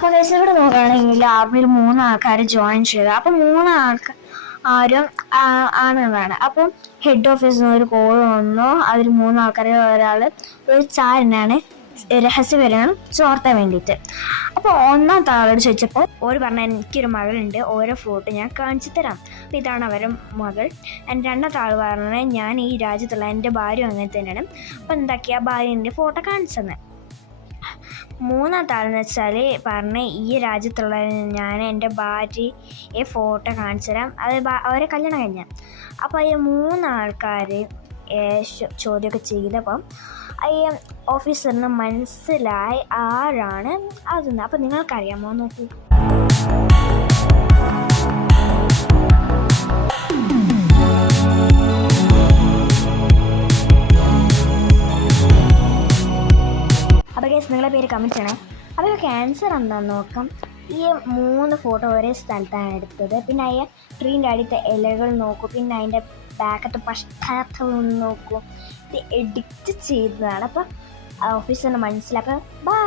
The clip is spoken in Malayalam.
അപ്പോൾ ഗൈസ് ഇവിടെ നോക്കുകയാണെങ്കിൽ ആർമിയിൽ 3 ആൾക്കാർ ജോയിൻ ചെയ്തു. അപ്പം 3 ആരും ആണെന്നാണ്. അപ്പം ഹെഡ് ഓഫീസിൽ നിന്ന് ഒരു കോൾ വന്നു. അതിൽ 3 ആൾക്കാർ ഒരാൾ ഒരു ചാരനാണ് രഹസ്യവിവരണം ചോർത്താൻ വേണ്ടിയിട്ട്. അപ്പോൾ ഒന്നാമത്തെ ആളോട് ചോദിച്ചപ്പോൾ ഓര് പറഞ്ഞ എനിക്കൊരു മകളുണ്ട്, ഓരോ ഫോട്ടോ ഞാൻ കാണിച്ചു തരാം, അപ്പോൾ ഇതാണ് അവരുടെ മകൾ. രണ്ടാമത്തെ ആൾ പറഞ്ഞത് ഞാൻ ഈ രാജ്യത്തുള്ള എൻ്റെ ഭാര്യ അങ്ങനെ തന്നെയാണ്, അപ്പോൾ എന്താക്കിയ ഭാര്യൻ്റെ ഫോട്ടോ കാണിച്ചു തന്നെ. മൂന്നാമത്തെ ആളെന്ന് വെച്ചാൽ പറഞ്ഞ് ഈ രാജ്യത്തുള്ള ഞാൻ എൻ്റെ ഭാര്യയെ ഫോട്ടോ കാണിച്ചു തരാം, അത് അവരെ കല്യാണം കഴിഞ്ഞാൽ. അപ്പോൾ ഈ 3 ആൾക്കാർ ചോദ്യമൊക്കെ ചെയ്തപ്പം ഈ ഓഫീസറിന് മനസ്സിലായി ആരാണ് അതെന്ന്. അപ്പം നിങ്ങൾക്കറിയാമോ നോക്കൂ. അപ്പോൾ ഗൈസ് നിങ്ങളെ പേര് കമൻറ്റ് ചെയ്യണേ. അപ്പോൾ ക്യാൻസർ എന്താണെന്ന് നോക്കാം. ഈ 3 ഫോട്ടോ ഒരേ സ്ഥലത്താണ് എടുത്തത്. പിന്നെ അതിൻ്റെ ട്രീൻ്റെ അടിത്തെ ഇലകൾ നോക്കൂ, പിന്നെ അതിൻ്റെ ബാക്കത്തെ പശ്ചാത്തലം നോക്കൂ. ഇത് എഡിറ്റ് ചെയ്തതാണ്. അപ്പോൾ ഓഫീസറിന് മനസ്സിലാക്കാം. ബൈ.